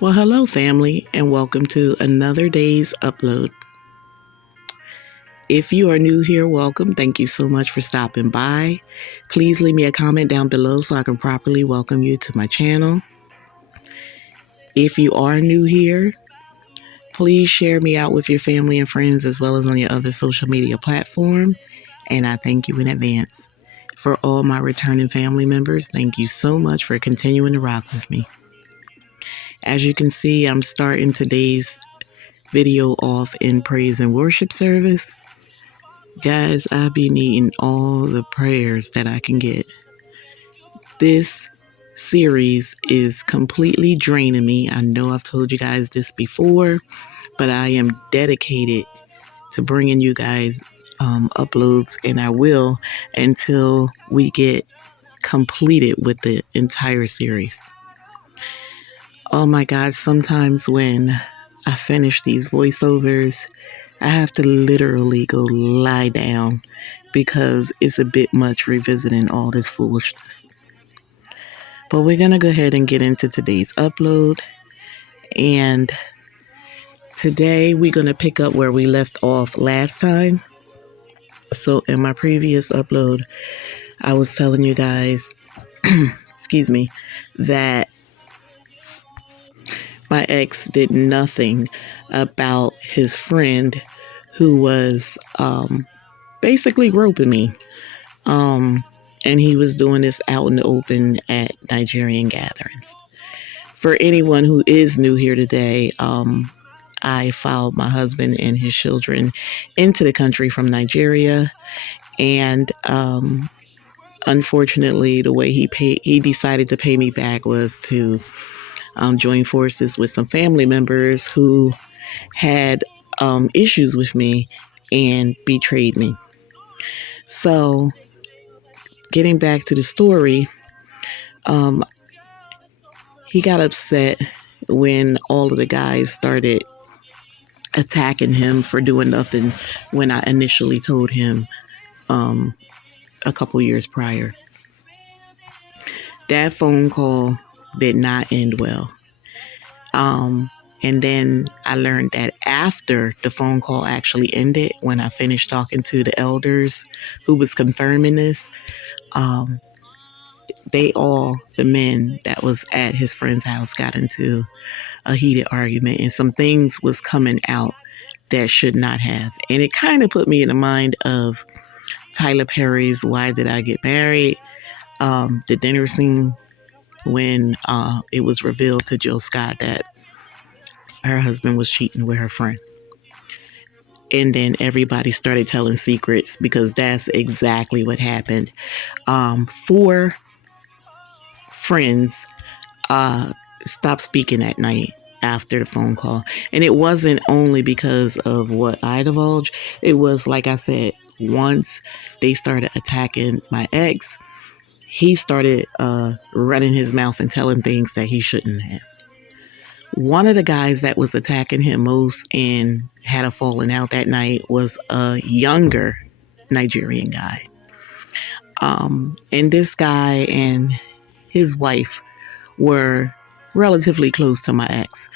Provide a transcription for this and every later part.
Well, hello, family, and welcome to another day's upload. If you are new here, welcome. Thank you so much for stopping by. Please leave me a comment down below so I can properly welcome you to my channel. If you are new here, please share me out with your family and friends as well as on your other social media platform. And I thank you in advance. For all my returning family members, thank you so much for continuing to rock with me. As you can see, I'm starting today's video off in praise and worship service. Guys, I be needing all the prayers that I can get. This series is completely draining me. I know I've told you guys this before, but I am dedicated to bringing you guys uploads, and I will until we get completed with the entire series. Oh my God, sometimes when I finish these voiceovers, I have to literally go lie down because it's a bit much revisiting all this foolishness. But we're going to go ahead and get into today's upload. And today we're going to pick up where we left off last time. So in my previous upload, I was telling you guys, excuse me, that my ex did nothing about his friend who was basically groping me. And he was doing this out in the open at Nigerian gatherings. For anyone who is new here today, I followed my husband and his children into the country from Nigeria. And unfortunately, the way he decided to pay me back was to join forces with some family members who had issues with me and betrayed me. So, getting back to the story, he got upset when all of the guys started attacking him for doing nothing when I initially told him a couple years prior. That phone call did not end well. And then I learned that after the phone call actually ended, when I finished talking to the elders who was confirming this, the men that was at his friend's house got into a heated argument, and some things was coming out that should not have. And it kind of put me in the mind of Tyler Perry's Why Did I Get Married? The dinner scene when it was revealed to Jill Scott that her husband was cheating with her friend. And then everybody started telling secrets because that's exactly what happened. 4 friends stopped speaking at night after the phone call. And it wasn't only because of what I divulged. It was, like I said, once they started attacking my ex, he started running his mouth and telling things that he shouldn't have. One of the guys that was attacking him most and had a falling out that night was a younger Nigerian guy. And this guy and his wife were relatively close to my ex.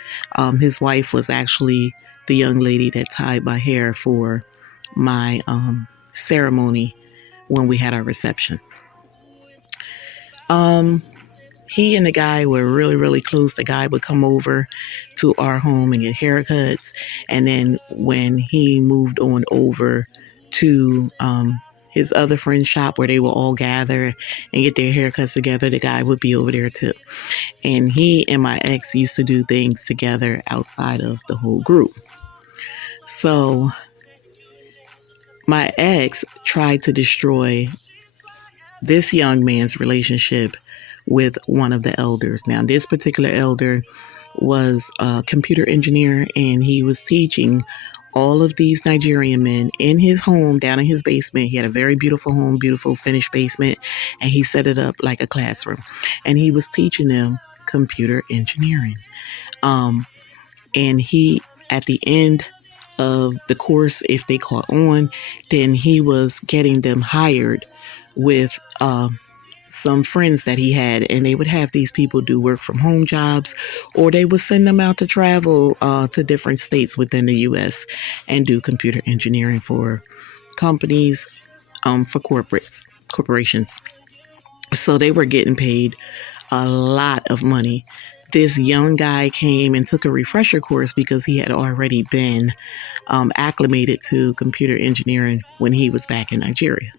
His wife was actually the young lady that tied my hair for my ceremony when we had our reception. He and the guy were really, really close. The guy would come over to our home and get haircuts. And then when he moved on over to his other friend's shop where they would all gather and get their haircuts together, the guy would be over there too. And he and my ex used to do things together outside of the whole group. So my ex tried to destroy this young man's relationship with one of the elders. Now, this particular elder was a computer engineer, and he was teaching all of these Nigerian men in his home, down in his basement. He had a very beautiful home, beautiful finished basement, and he set it up like a classroom. And he was teaching them computer engineering. And he, at the end of the course, if they caught on, then he was getting them hired with some friends that he had, and they would have these people do work from home jobs, or they would send them out to travel to different states within the U.S. and do computer engineering for companies, for corporations. So they were getting paid a lot of money. This young guy came and took a refresher course because he had already been acclimated to computer engineering when he was back in Nigeria.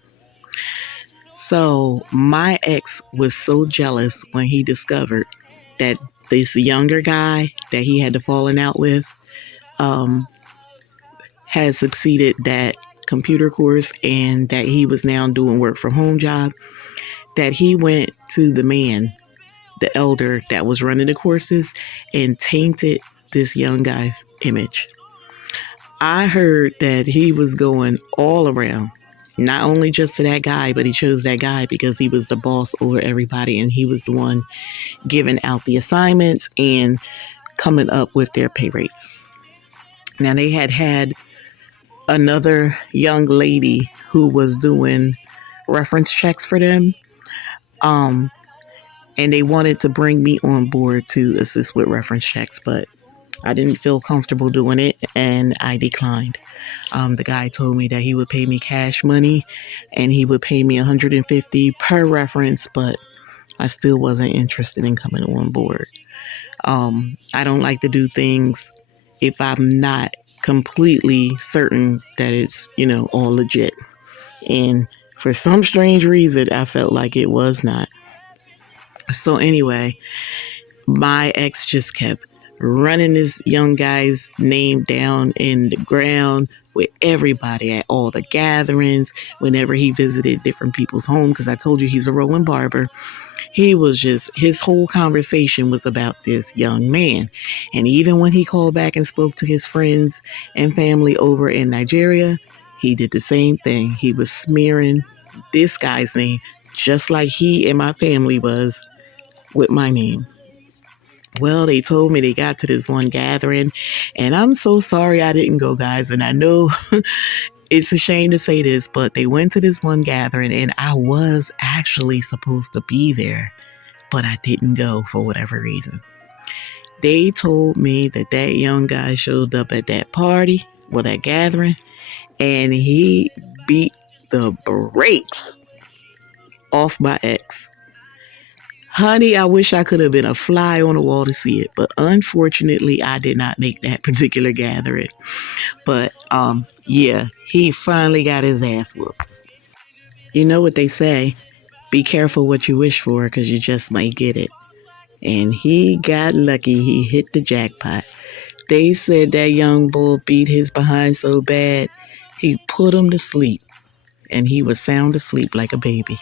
So my ex was so jealous when he discovered that this younger guy that he had fallen out with um, had succeeded that computer course and that he was now doing work from home job, that he went to the man, the elder that was running the courses, and tainted this young guy's image. I heard that he was going all around, not only just to that guy, but he chose that guy because he was the boss over everybody and he was the one giving out the assignments and coming up with their pay rates. Now, they had another young lady who was doing reference checks for them. And they wanted to bring me on board to assist with reference checks, but I didn't feel comfortable doing it and I declined. The guy told me that he would pay me cash money and he would pay me $150 per reference, but I still wasn't interested in coming on board. I don't like to do things if I'm not completely certain that it's, all legit. And for some strange reason, I felt like it was not. So anyway, my ex just kept running this young guy's name down in the ground with everybody at all the gatherings, whenever he visited different people's homes, because I told you he's a rolling barber. He was just, his whole conversation was about this young man. And even when he called back and spoke to his friends and family over in Nigeria, he did the same thing. He was smearing this guy's name just like he and my family was with my name. Well, they told me they got to this one gathering, and I'm so sorry I didn't go, guys. And I know it's a shame to say this, but they went to this one gathering, and I was actually supposed to be there, but I didn't go for whatever reason. They told me that that young guy showed up at that party, well, that gathering, and he beat the brakes off my ex. Honey, I wish I could have been a fly on the wall to see it, but unfortunately, I did not make that particular gathering. But yeah, he finally got his ass whooped. You know what they say, be careful what you wish for because you just might get it. And he got lucky, he hit the jackpot. They said that young bull beat his behind so bad, he put him to sleep, and he was sound asleep like a baby.